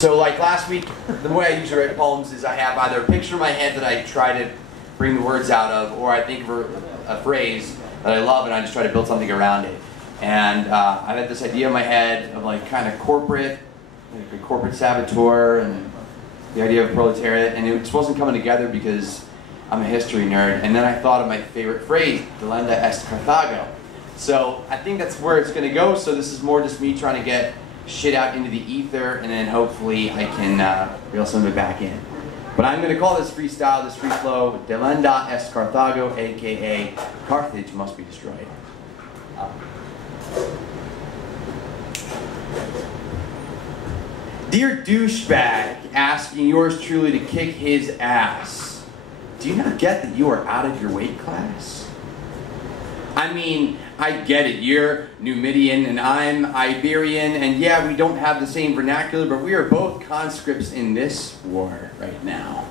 So like last week, the way I usually write poems is I have either a picture in my head that I try to bring the words out of, or I think of a phrase that I love and I just try to build something around it. And I had this idea in my head of like kind of corporate, like a corporate saboteur and the idea of proletariat, and it just wasn't coming together because I'm a history nerd. And then I thought of my favorite phrase, delenda est Carthago. So I think that's where it's going to go. So this is more just me trying to get shit out into the ether, and then hopefully I can reel some of it back in. But I'm going to call this freestyle, this free flow, delenda est Carthago, aka Carthage must be destroyed. Dear douchebag, asking yours truly to kick his ass. Do you not get that you are out of your weight class? I mean, I get it, you're Numidian and I'm Iberian, and yeah, we don't have the same vernacular, but we are both conscripts in this war right now.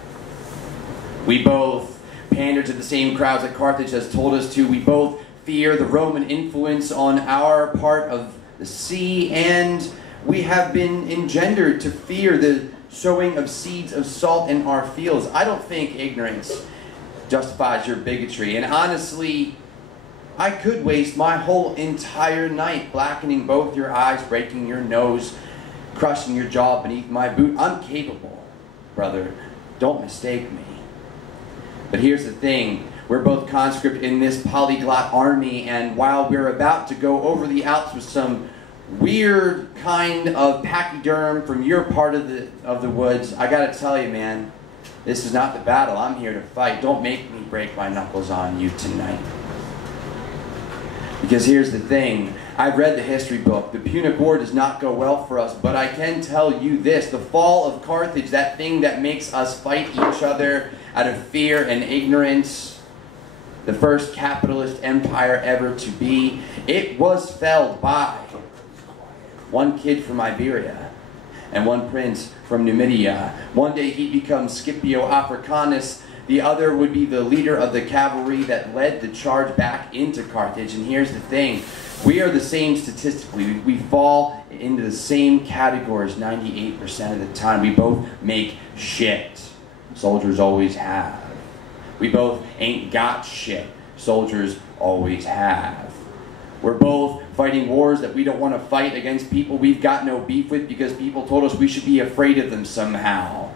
We both pander to the same crowds that Carthage has told us to. We both fear the Roman influence on our part of the sea, and we have been engendered to fear the sowing of seeds of salt in our fields. I don't think ignorance justifies your bigotry, and honestly, I could waste my whole entire night blackening both your eyes, breaking your nose, crushing your jaw beneath my boot. I'm capable, brother. Don't mistake me. But here's the thing. We're both conscript in this polyglot army, and while we're about to go over the Alps with some weird kind of pachyderm from your part of the woods, I gotta tell you, man, this is not the battle. I'm here to fight. Don't make me break my knuckles on you tonight. Because here's the thing, I've read the history book. The Punic War does not go well for us, but I can tell you this, the fall of Carthage, that thing that makes us fight each other out of fear and ignorance, the first capitalist empire ever to be, it was felled by one kid from Iberia and one prince from Numidia. One day he'd become Scipio Africanus. The other would be the leader of the cavalry that led the charge back into Carthage. And here's the thing, we are the same statistically. We fall into the same categories 98% of the time. We both make shit. Soldiers always have. We both ain't got shit. Soldiers always have. We're both fighting wars that we don't want to fight against people we've got no beef with because people told us we should be afraid of them somehow.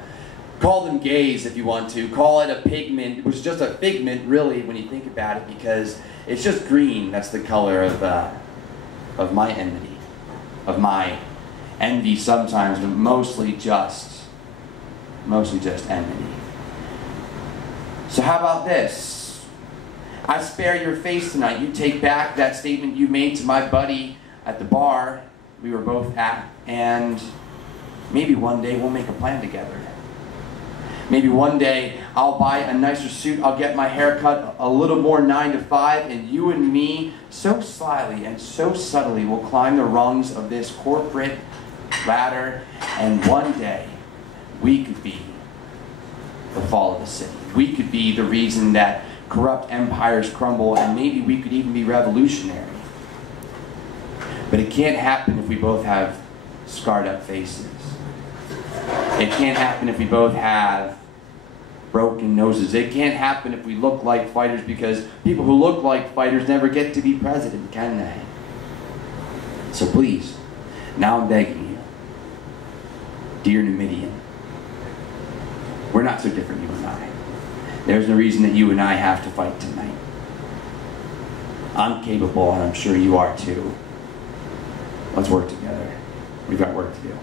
Call them gays if you want to. Call it a pigment, which is just a figment, really, when you think about it, because it's just green. That's the color of my enmity, of my envy sometimes, but mostly just enmity. So how about this? I spare your face tonight. You take back that statement you made to my buddy at the bar we were both at, and maybe one day we'll make a plan together. Maybe one day I'll buy a nicer suit, I'll get my hair cut a little more 9 to 5, and you and me, so slyly and so subtly, will climb the rungs of this corporate ladder, and one day we could be the fall of the city. We could be the reason that corrupt empires crumble, and maybe we could even be revolutionary. But it can't happen if we both have scarred up faces. It can't happen if we both have broken noses. It can't happen if we look like fighters, because people who look like fighters never get to be president, can they? So please, now I'm begging you, dear Numidian, we're not so different, you and I. There's no reason that you and I have to fight tonight. I'm capable, and I'm sure you are too. Let's work together. We've got work to do.